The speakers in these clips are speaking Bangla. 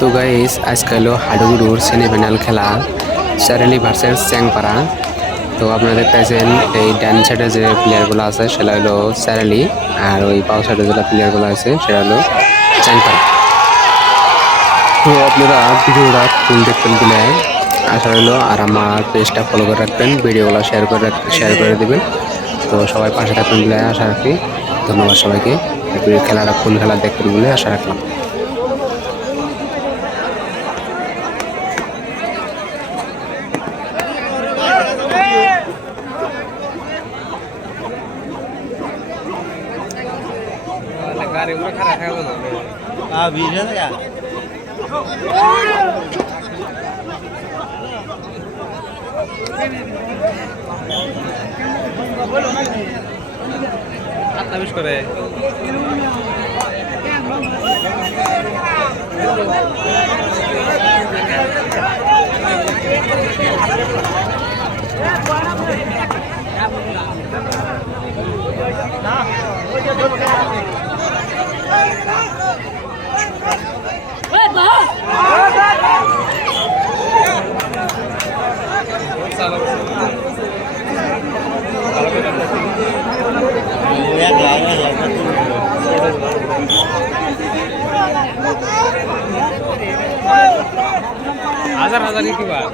তো গাইস আজকে হলো হাডুগুডুর সেমিফাইনাল খেলা সারেলি ভার্সেস চ্যাংপাড়া। তো আপনারা দেখতেছেন এই ডান সাইডে যে প্লেয়ারগুলো আছে সেটা হলো সারেলি, আর ওই বাম সাইডে যে প্লেয়ারগুলো আছে সেটা হলো চ্যাংপাড়া। তো আপনারা ভিডিওটা ফুল দেখবেন বলে আশা রইল, আর আমার পেজটা ফলো করে রাখবেন, ভিডিওগুলো শেয়ার করে দেবেন। তো সবাই পাশে থাকবেন বলে আশা রাখি। ধন্যবাদ সবাইকে। খেলাটা ফুল খেলা দেখবেন বলে আশা রাখলাম। गाड़ी में खड़ा है वो ना हाँ वीडियो था क्या हाथ नविश करे हजार हजार की बात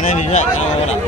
ini bisa orang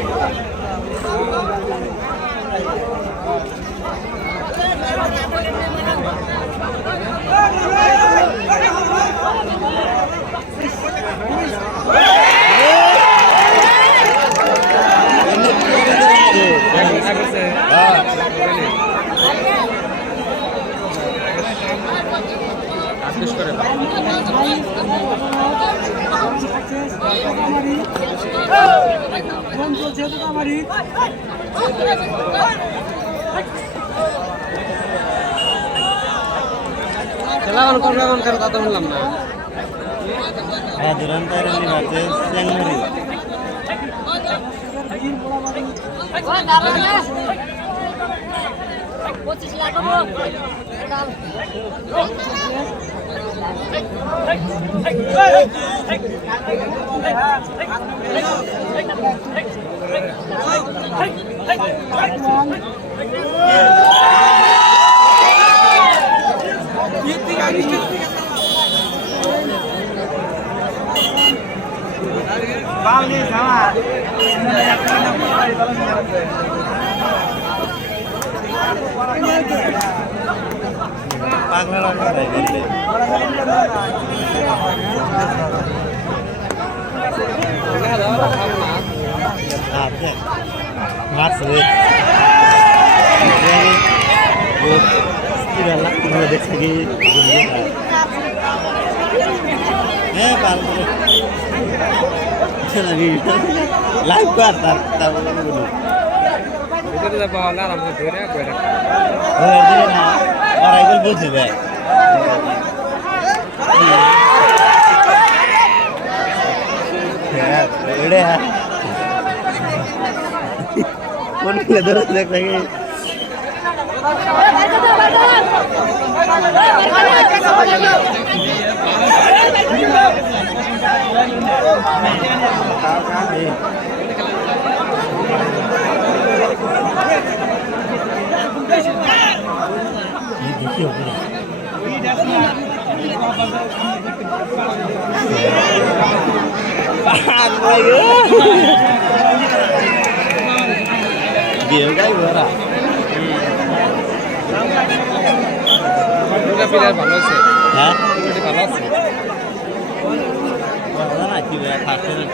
चला कौन कर কথা বললাম না হ্যাঁ দুরান্তার এমনি ভার্সেস চ্যাংমারি পাগলা লাগা ভাই বললে আচ্ছা মারছে वो किरा ला तुम्हारा देख सके है बाल चला भी लाइव कर ता बोलो इधर जा बाला हम दे रहे कोई ना और इधर ना और आइगल बोल दे यार एड़े है कौन ले दर देख सके Dia enggak gua দুটো প্লেয়ার ভালো আছে হ্যাঁ দুটো ভালো আছে কথা না কি ফার্স্টে না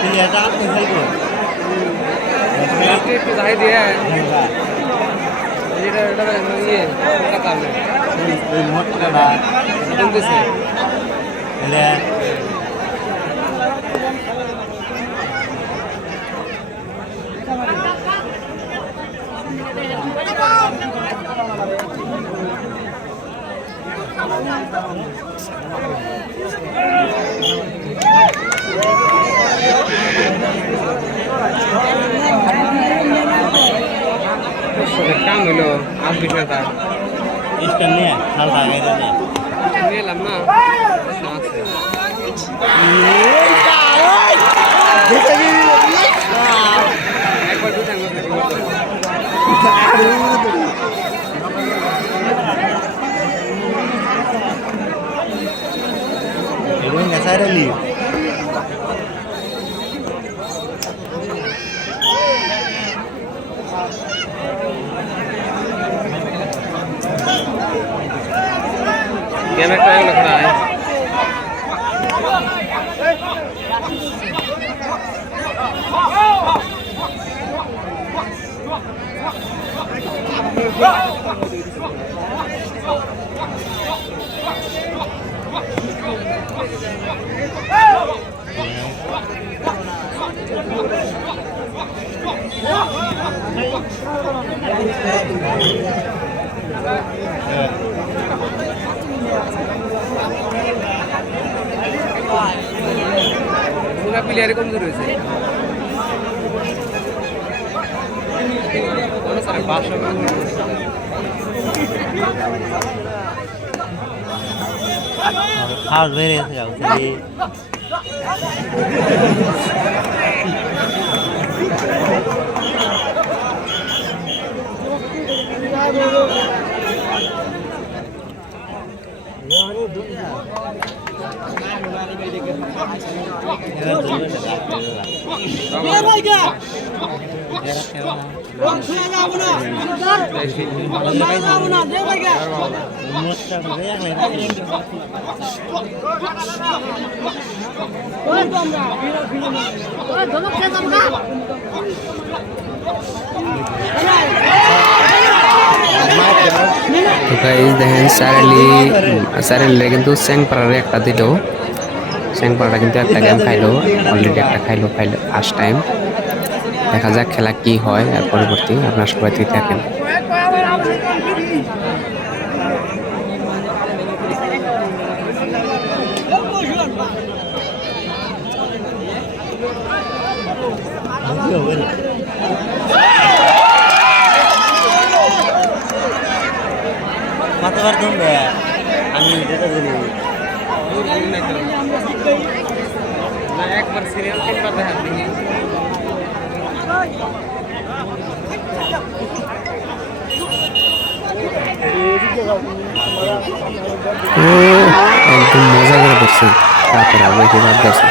ঠিক আছে আপনি খেলবো একটু যাই দিয়ে এটা ইয়ে কলকাতা ওই মোটটা না বলতেছে কাম হলো আসবি না তার ইস্টার নিয়ে হালকা গাইতে নিয়ে নিলাম না আছে একবার দুটো এবং ন্যাচারালি गेम एक टाइम लग रहा है पूरा प्लेयर कमजोर হয়েছে সারা 500 ফাউল বেরিয়ে গেছে গাউছি তো গাইস দেখেন সারেলি কিন্তু স্যাংপাড়ারে একটা দিল স্যাংপাড়া কিন্তু একটা গেম খাইলো অলরেডি একটা খাইলো ফার্স্ট টাইম দেখা যাক খেলা কি হয় আর পরবর্তী আপনার সবাই থাকেন কতবার তুমি আমি যেটা জানি না একবার সিরিয়াল তিনবার দেখা দেখি একদম মজা করে করছে রাতের আগে কি ভাব করছে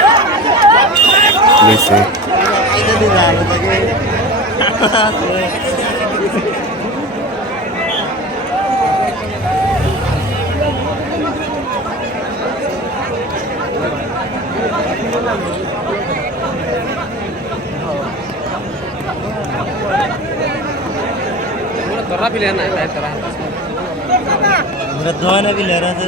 গেছে এটা দিয়ে যাবে তাকে তোরা প্লেয়ার নাই তাই তোরা मेरा दोनों भी ले रहा था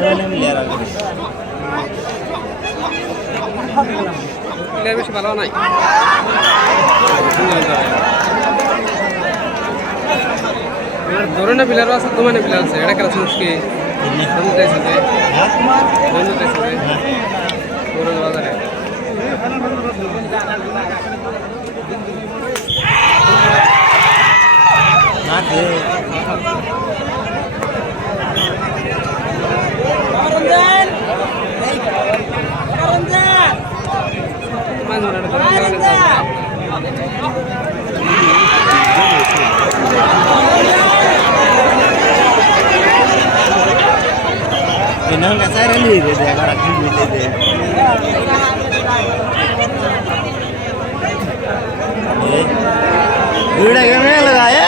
दोनों भी ले रहा था প্লেয়ার বেশি ভালো নাই ধরে না প্লেয়ারও আছে তোমার প্লেয়ার আছে এটা খেলা শুনছি বন্ধু আছে বন্ধু আছে পুরো বাজারে ना थे इन्होंने कैसा रली दे दे अगर रखी भी दे दे वीडियो गेम में लगाया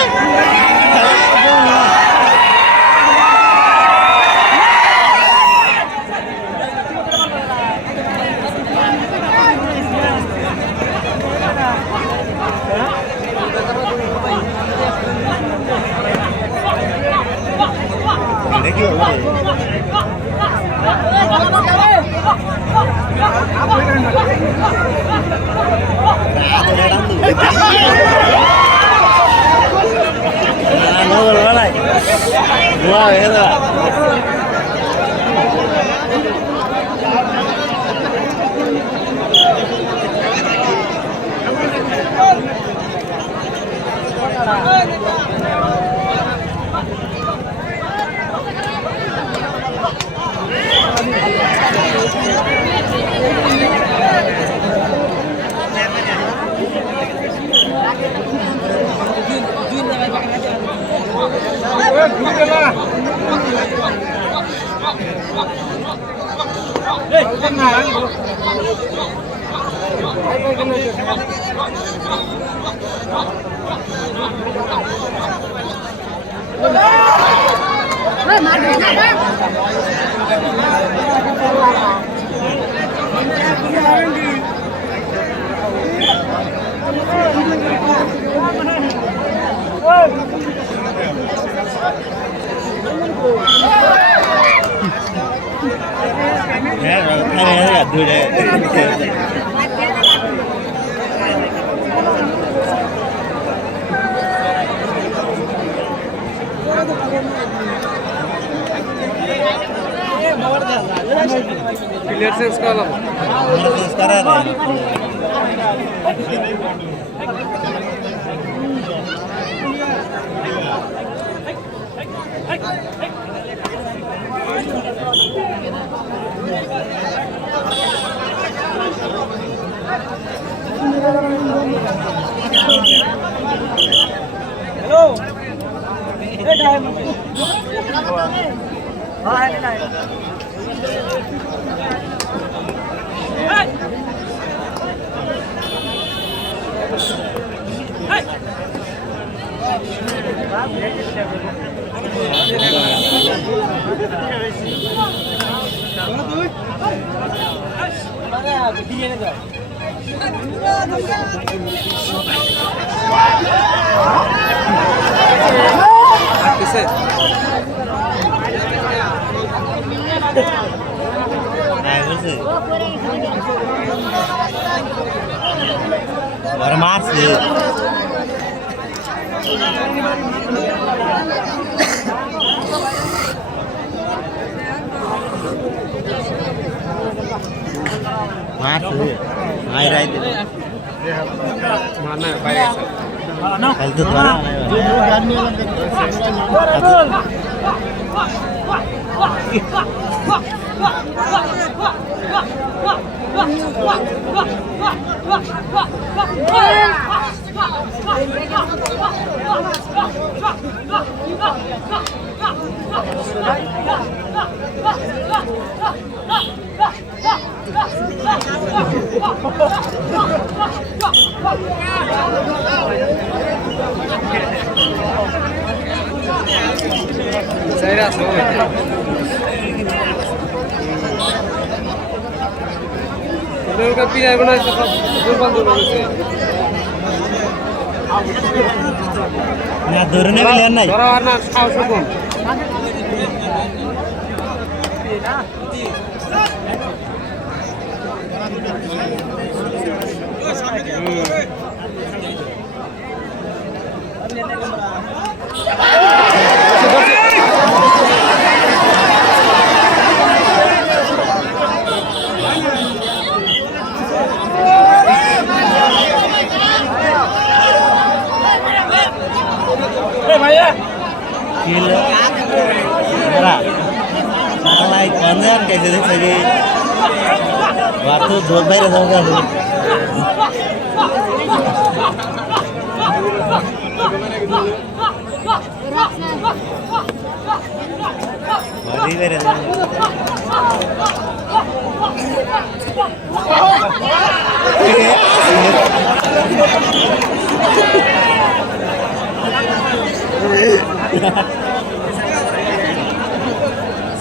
क्लियर सेंस का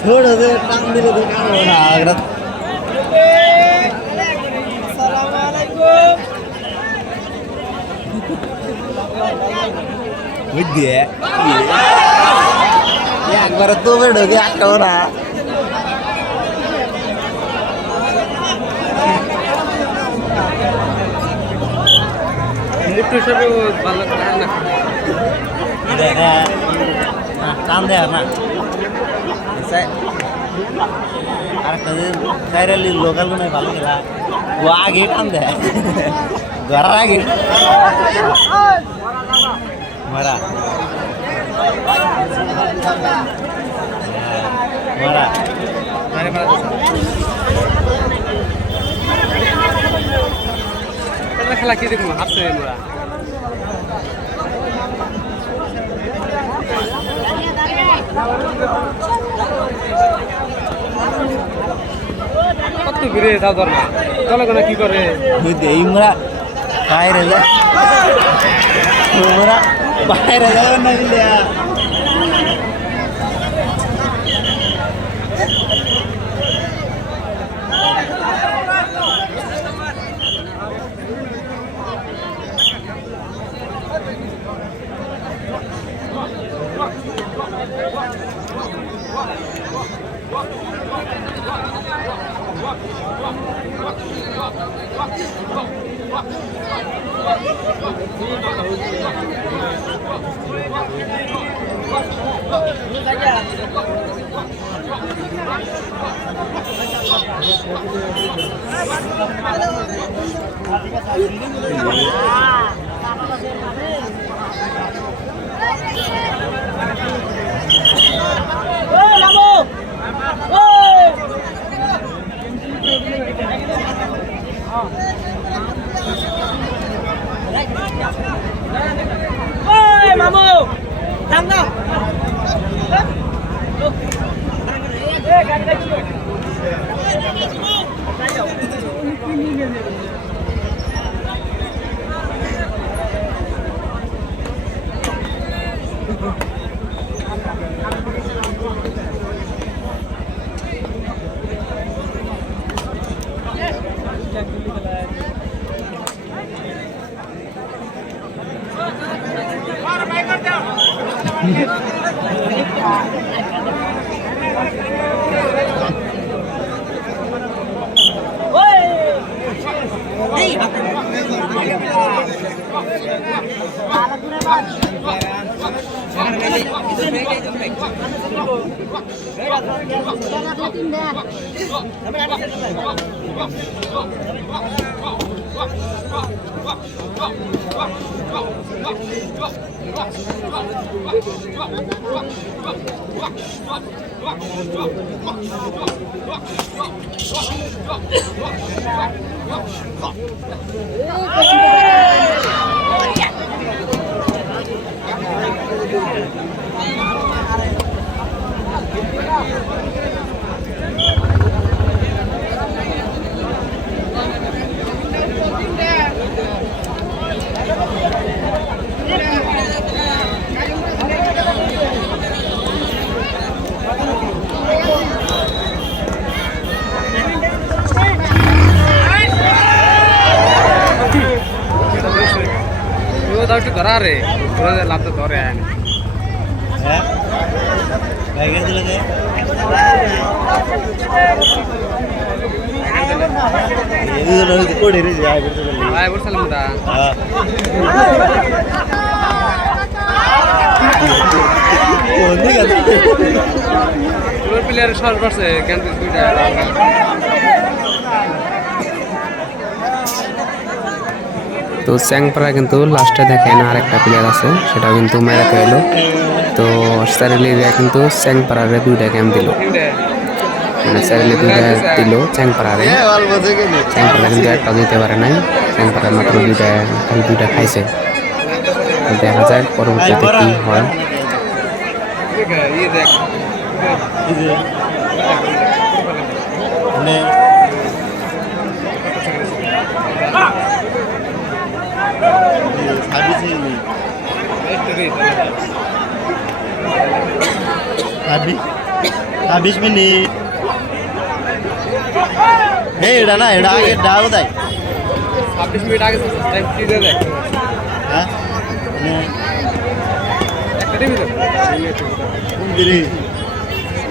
छोड़ दे टांग दिले तो काम होना आगरा विद्या একবারে তো ঢোকে আটকাবো না মুট্টু হিসাবে ভালো করে না টান দেয় না আর একটা যে সাইরালি লোকাল মনে ভালো খেলা ও আগে টান দেয় ধরার আগে মারা মারা মারে মারা খেলা কি দেখবো হাসছে মোরা কত ঘুরে দাও ধর না চলো কোনা কি করে ইমরা বাইরে যায় তোমরা বাইরে যাবে না দিলে মামু দাম দাও একটু ধরা রে তোরা লাভ তো ধরে হ্যাঁ বাইকের দিলে যে এগুলো হইতে কোড়ে রে যায় বলতে বলি ভাই বলছিলাম দা কোন দিকে তোর প্লেয়ার শর্ট করছে কেন দুইটা তো চ্যাংপাড়া কিন্তু লাস্টে দেখেন আর একটা প্লেয়ার আছে সেটাও কিন্তু মেরাতে এলো তো স্যারেলিরা কিন্তু চ্যাংপাড়ারে দুইটা গেম দিল মানে স্যারেলি দুইটা দিল চ্যাংপাড়ারে চ্যাংপাড়া কিন্তু একটা দিতে পারে নাই চ্যাংপাড়া মাত্র দুইটা খাইছে দেখা যায় পরবর্তীতে কি হয় habis menit এটা না এটা আগে ডাল দেয় 26 মিনিট আগে টাইম কি দে দেয় হ্যাঁ একটা টিম তো কোন দিরে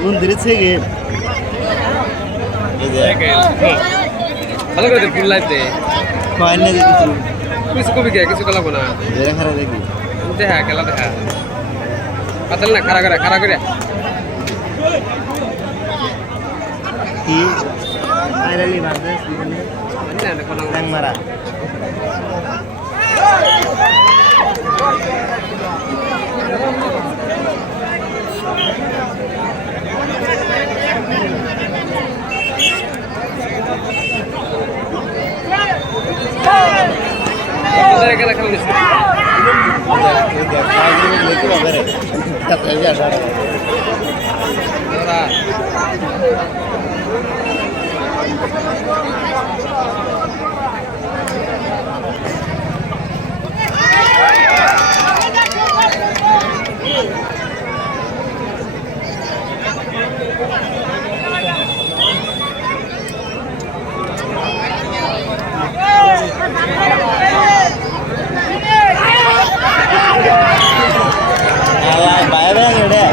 মন্দিরের থেকে এই যে ভালো করে ফুল লাইতে কয়েন না কিছু কিছু কবি কে কিছু কলাবো না দেখা খারাপ দেখি দেখা খেলা দেখা পাতাল না খাড়া করে কি ভাইরালি মারছে ব্যাং মারা খেলা খেলা নিচ্ছে বাইরে রে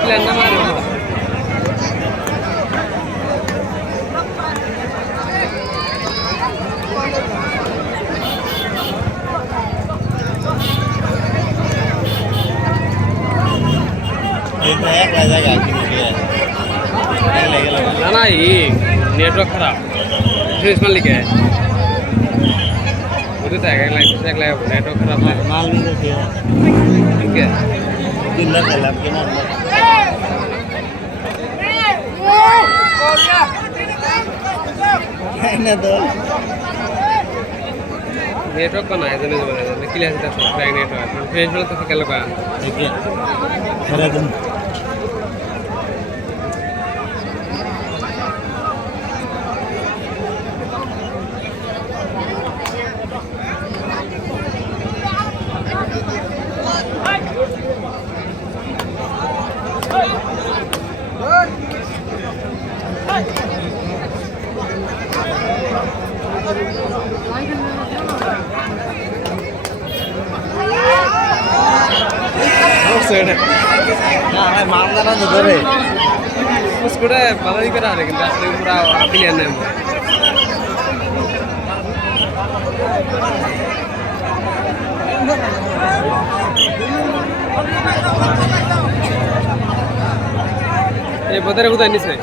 প্ল্যান না মারো না না নেটওয়ার্ক খারাপ ফ্রিজ মাল লিখে বুঝতে তো এক লাখ নেটওয়ার্ক খারাপ হয় মাল নিতে ঠিক আছে দিন না খেলাম কেন না তো नेटवर्क का ना है जने जने क्लियर है तो फ्राई नेटवर्क फ्रेंच वाला तो क्या लगा ठीक है चला तुम ना भाई मारना ना तो धरे उसको डे बाला ही करा रहे लेकिन रास्ते में पूरा क्लियर नहीं हुआ ये बदर उधर नहीं से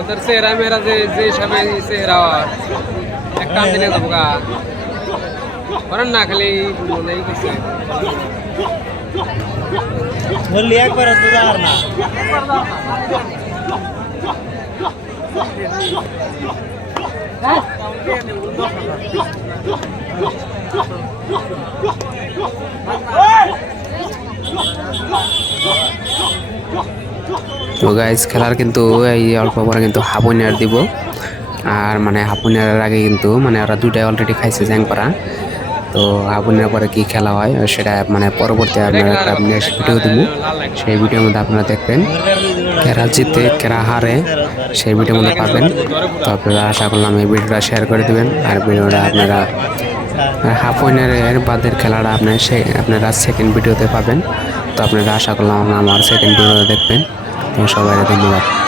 उधर से रहा मेरा जे शबे से रहा एक काम देने का होगा वरन ना खाली नहीं कैसे बोल एक बार तुझार ना তো গাইস খেলার কিন্তু এই অল্প পরে কিন্তু হাফ উইনার দিব আর মানে হাফ উইনারের আগে কিন্তু মানে ওরা দুটাই অলরেডি খাইছে জ্যাংপাড়া তো হাফ উইনার পরে কি খেলা হয় সেটা মানে পরবর্তী আপনারা একটা নেক্সট ভিডিও দিব সেই ভিডিওর মধ্যে আপনারা দেখবেন কেরা জিতে কেরা হারে সেই ভিডিওর মধ্যে পাবেন তো আপনারা আশা করলাম এই ভিডিওটা শেয়ার করে দেবেন আর ভিডিওটা আপনারা হাফ উইনারের বাদের খেলাটা আপনারা সেকেন্ড ভিডিওতে পাবেন তো আপনারা আশা করলাম আমার সেকেন্ড ভিডিওতে দেখবেন তো সবাই ধন্যবাদ।